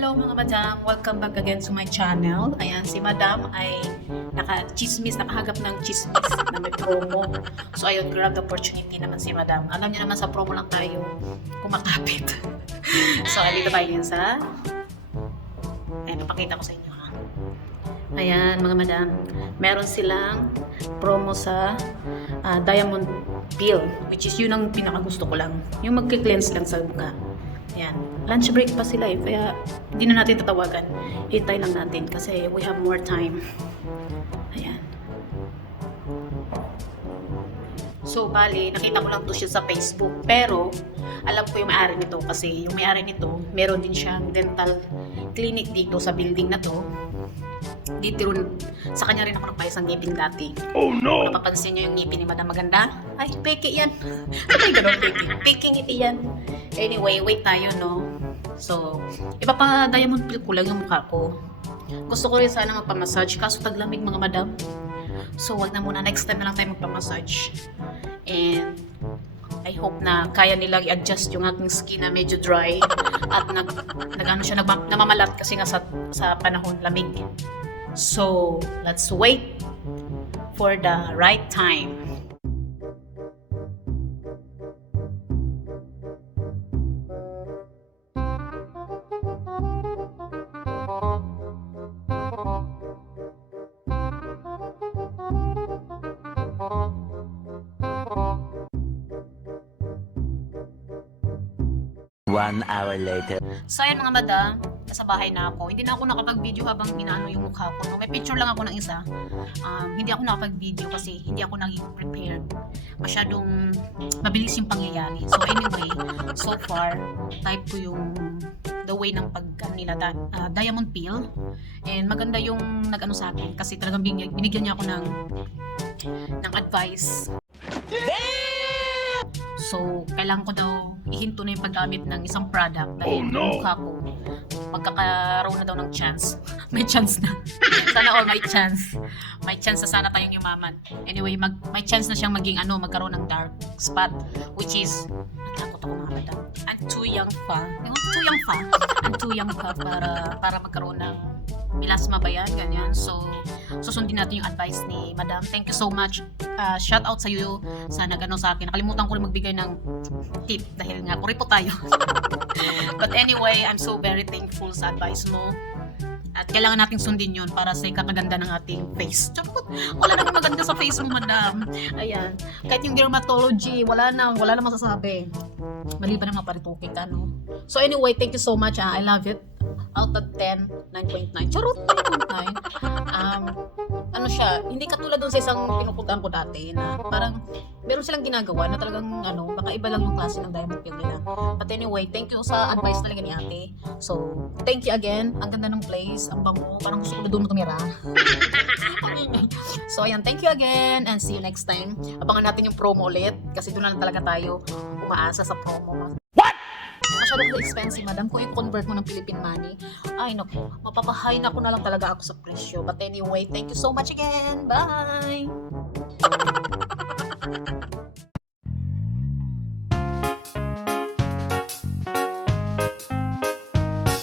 Hello mga madam, welcome back again to my channel. Ayan, si madam ay nakahagap ng chismis na may promo. So ayun, grab the opportunity naman si madam. Alam niyo naman sa promo lang tayo kumakapit. So dito tayo yun sa... Ayan, napakita ko sa inyo ha. Ayan mga madam, meron silang promo sa Diamond Peel, which is yun ang pinakagusto ko lang. Yung magki-cleanse lang sa mukha. Ayan. Lunch break pa sila kaya hindi na natin tatawagan. Hintay lang natin kasi we have more time. Ayan. So, bali, nakita ko lang to siya sa Facebook. Pero, alam ko yung may-ari nito kasi yung may-ari nito, meron din siyang dental clinic dito sa building na to. Dito rin, sa kanya rin ako nagpayas ng ngipin dati. Oh no! Kung napapansin nyo yung ngipin ni Madam Maganda, ay, peke yan. Sabay ganun, peke. Peke ngipin yan. Anyway, wait tayo, no? So, ipapa-diamond peel ko lang yung mukha ko. Gusto ko rin sana magpamassage, kaso taglamig mga madam. So, wag na muna. Next time na lang tayo magpamassage. And, I hope na kaya nilang i-adjust yung aking skin na medyo dry at namamalat kasi nga sa panahon lamig. So, let's wait for the right time. One hour later. So ayan mga madam, nasa bahay na ako. Hindi na ako nakapag-video habang inaano yung mukha ko. No? May picture lang ako ng isa. Hindi ako nakapag-video kasi hindi ako nag-prepare. Masyadong mabilis yung pangyayari. So anyway, so far, type ko yung the way ng nila Diamond Peel. And maganda yung nag-ano sa akin kasi talagang binigyan niya ako ng advice. So, kailangan ko daw ihinto na yung paggamit ng isang product dahil yung mukha ko magkakaroon na daw ng chance. May chance na. Sana all may chance. May chance na sana tayong yumaman. Anyway, may chance na siyang magkaroon ng dark spot, which is, natakot ako mga madam. I'm too young pa. I'm too young pa para magkaroon ng melasma ba yan? Ganyan. So, susundin natin yung advice ni Madam. Thank you so much. Shout out sa iyo sa nag-ano sa akin. Nakalimutan ko rin magbigay ng tip dahil nga kuripo tayo. But anyway, I'm so very thankful sa advice mo. At kailangan nating sundin yun para sa ikakaganda ng ating face. Charot! Wala namang maganda sa face mo, madam. Ayan. Kahit yung dermatology, wala na masasabi. Maliban ng mga parituki ka, no? So anyway, thank you so much. I love it. Out of 10, 9.9. Charot! 9.9. Ano siya, hindi katulad dun sa isang pinupuntahan ko dati na parang meron silang ginagawa na talagang baka iba lang yung klase ng diamond peel nila. But anyway, thank you sa advice talaga ni ate. So, thank you again. Ang ganda ng place, ang bango. Parang gusto ko na doon tumira. So, ayan, thank you again and see you next time. Abangan natin yung promo ulit kasi doon na lang talaga tayo umaasa sa promo. Masyadong expensive, madam. Kung i-convert mo ng Philippine money, ay naku, mapapahay na ko na lang talaga ako sa presyo. But anyway, thank you so much again. Bye!